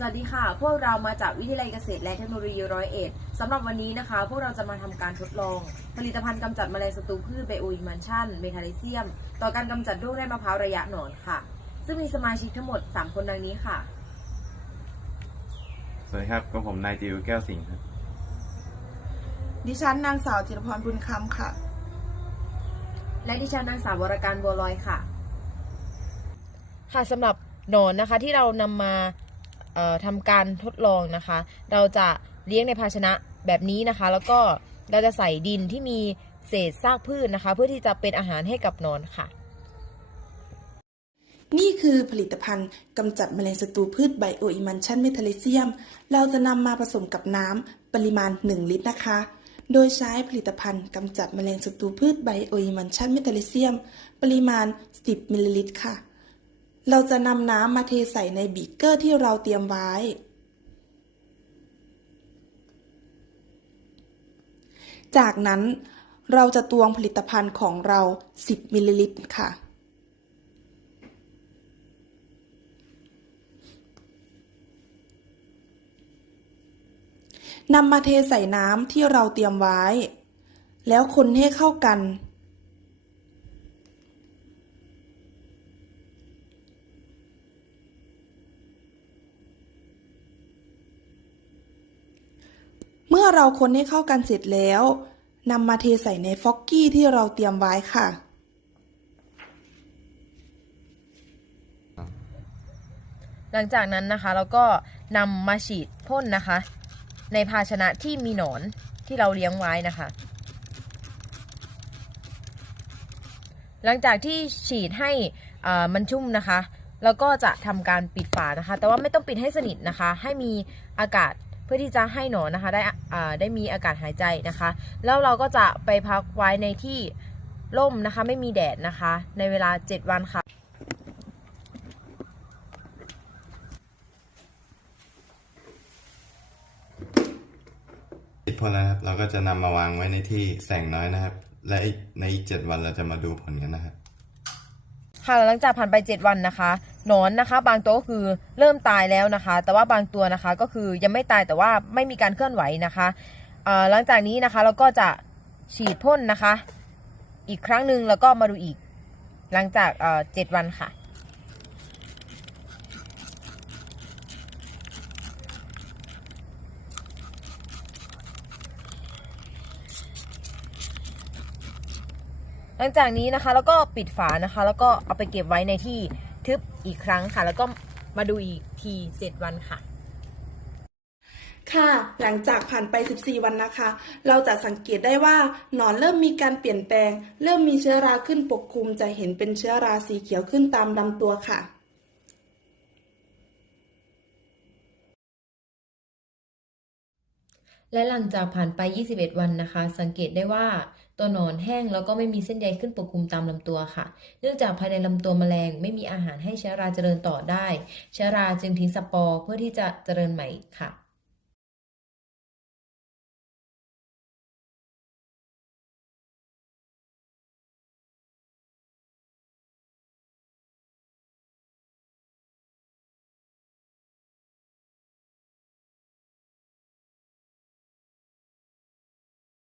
สวัสดีค่ะ พวกเรามาจากวิทยาลัยเกษตรและเทคโนโลยีร้อยเอ็ดสำหรับวันนี้นะคะ พวกเราจะมาทำการทดลอง ผลิตภัณฑ์กำจัดแมลงศัตรูพืชไบโออิมันชันเมทาลิเซียม ต่อการกำจัดโรคไร้มะพร้าวระยะหนอนค่ะ ซึ่งมีสมาชิกทั้งหมด 3 คนดังนี้ค่ะ สวัสดีครับก็ผมนายจิวแก้วสิงห์ครับ ดิฉันนางสาวจิรพรบุญคำค่ะ และดิฉันนางสาววรการบัวลอยค่ะ ค่ะสำหรับหนอนนะคะที่เรานำมาเอ่อ ทำการทดลองนะคะ เราจะเลี้ยงในภาชนะแบบนี้นะคะ แล้วก็เราจะใส่ดินที่มีเศษซากพืชนะคะ เพื่อที่จะเป็นอาหารให้กับนอนค่ะ นี่คือผลิตภัณฑ์กำจัดแมลงศัตรูพืชไบโออิมันชันเมทาลิเซียม เราจะนำมาผสมกับน้ำปริมาณ 1 ลิตรนะคะ โดยใช้ผลิตภัณฑ์กำจัดแมลงศัตรูพืชไบโออิมันชันเมทาลิเซียม ปริมาณ 10มิลลิลิตรค่ะ เราจะนำน้ำมาเทใส่ในบีเกอร์ที่เราเตรียมไว้ จากนั้นเราจะตวงผลิตภัณฑ์ของเรา 10 มิลลิลิตรค่ะ นำมาเทใส่น้ำที่เราเตรียมไว้ แล้วคนให้เข้ากัน เราคนให้เข้ากันเสร็จแล้วนำมาเทใส่ในฟอกกี้ที่เราเตรียมไว้ค่ะ หลังจากนั้นนะคะเราก็นำมาฉีดพ่นนะคะ ในภาชนะที่มีหนอนที่เราเลี้ยงไว้นะคะ หลังจากที่ฉีดให้อ่อมันชุ่มนะคะเราก็จะทำการปิดฝานะคะ แต่ว่าไม่ต้องปิดให้สนิทนะคะ ให้มีอากาศ พื่อที่จะให้หนอนนะคะได้อ่าได้มีอากาศหายใจนะคะ แล้วเราก็จะไปพักไว้ในที่ร่มนะคะไม่มีแดดนะคะ ในเวลา 7 วันค่ะคิดพอแล้วครับเราก็จะนำมาวางไว้ในที่แสงน้อยนะครับ และอีกในอีกเจ็ดวันเราจะมาดูผลกันนะครับค่ะหลังจากผ่านไป 7 วันนะคะห นอนนะคะ บางตัวก็คือเริ่มตายแล้วนะคะ แต่ว่าบางตัวนะคะก็คือยังไม่ตายแต่ว่าไม่มีการเคลื่อนไหวนะคะหลังจากนี้นะคะเราก็จะฉีดพ่นนะคะ อีกครั้งหนึ่งแล้วก็มาดูอีกหลังจากเอ่อ7วันค่ะหลังจากนี้นะคะแล้วก็ปิดฝานะคะ แล้วก็เอาไปเก็บไว้ในที่ อีกครั้งค่ะ แล้วก็มาดูอีกที7วันค่ะค่ะหลังจากผ่านไป 14 วันนะคะ เราจะสังเกตได้ว่าหนอนเริ่มมีการเปลี่ยนแปลง เริ่มมีเชื้อราขึ้นปกคลุมจะเห็นเป็นเชื้อราสีเขียวขึ้นตามลำตัวค่ะ และหลังจากผ่านไป 21 วันนะคะ สังเกตได้ว่าตัวหนอนแห้งแล้วก็ไม่มีเส้นใยขึ้นปกคลุมตามลำตัวค่ะ เนื่องจากภายในลำตัวแมลงไม่มีอาหารให้เชื้อราเจริญต่อได้ เชื้อราจึงทิ้งสปอร์เพื่อที่จะเจริญใหม่ค่ะ